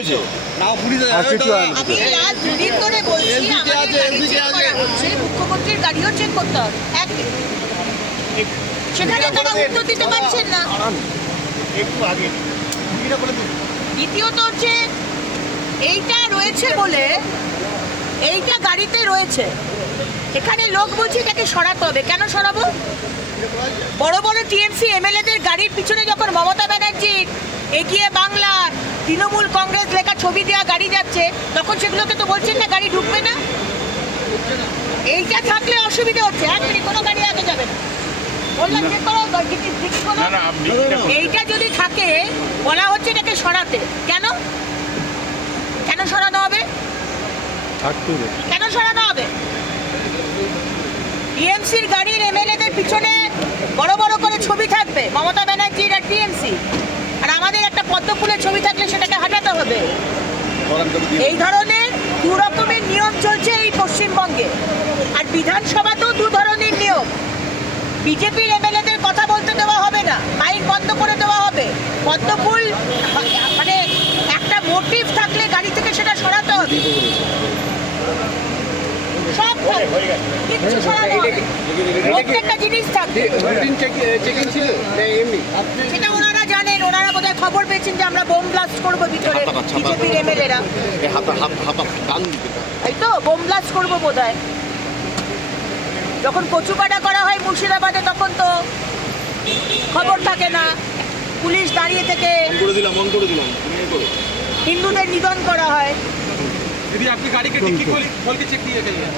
হয়েছে হয় আমি আজ দুদিন ধরে বলছি SBK আমাদের আছে, গাড়ি চেক আছে। করা হচ্ছে মুখ্যমন্ত্রীর গাড়িও চেক করতে হবে। সেখানে তারা উত্তর দিতে পারছেন না। একটু আগে। দ্বিতীয়ত হচ্ছে এইটা রয়েছে বলে এইটা গাড়িতে রয়েছে। এখানে লোক বলছে এটাকে সরাতে হবে। কেন সরাবো? বড় বড় টিএমসি এমএলএদের গাড়ির পিছনে যখন মমতা ব্যানার্জির এগিয়ে বাংলা তৃণমূল কংগ্রেস লেখা ছবি দেওয়া গাড়ি যাচ্ছে তখন সেগুলোকে তো বলছেন না গাড়ি ঢুকবে না? এইটা থাকলে অসুবিধা হচ্ছে। এক মিনিট কোনো গাড়ি আগে যাবে না। এইটা যদি থাকে বলা হচ্ছে এটাকে সরাতে। কেন? কেন সরানো হবে? কেন সরানো হবে? টিএমসির গাড়ির এমএলএদের পিছনে বড় বড় করে ছবি থাকবে। মমতা ব্যানার্জির আর টিএমসি। আর আমাদের একটা পদ্ম ফুলের ছবি থাকলে এই ধরনের দু রকমের নিয়ম চলছে এই পশ্চিমবঙ্গে। আর বিধানসভাতেও দু ধরনের নিয়ম। বিজেপির এমএলএদের কথা বলতে দেওয়া হবে না মাইক বন্ধ করে দেওয়া হবে। পদ্মফুল মানে একটা মোটিভ থাকলে গাড়ি থেকে সেটা সরাতে হবে। সব থাকবে। সরানো হবে প্রত্যেকটা জিনিস থাকবে। সেটা ওনারা খবর পেয়েছেন যে আমরা বোম ব্লাস্ট করব ভিতরে বিজেপির এমএলএরা। এই তো বোম ব্লাস্ট করব বোধ হয় যখন কচুকাটা করা হয় মুর্শিদাবাদে তখন তো খবর থাকে না। পুলিশ দাঁড়িয়ে থেকে হিন্দুদের নিধন করা হয়। দিদি আপনি গাড়িকে ডিকি খোল চেক দিয়ে গেলেন?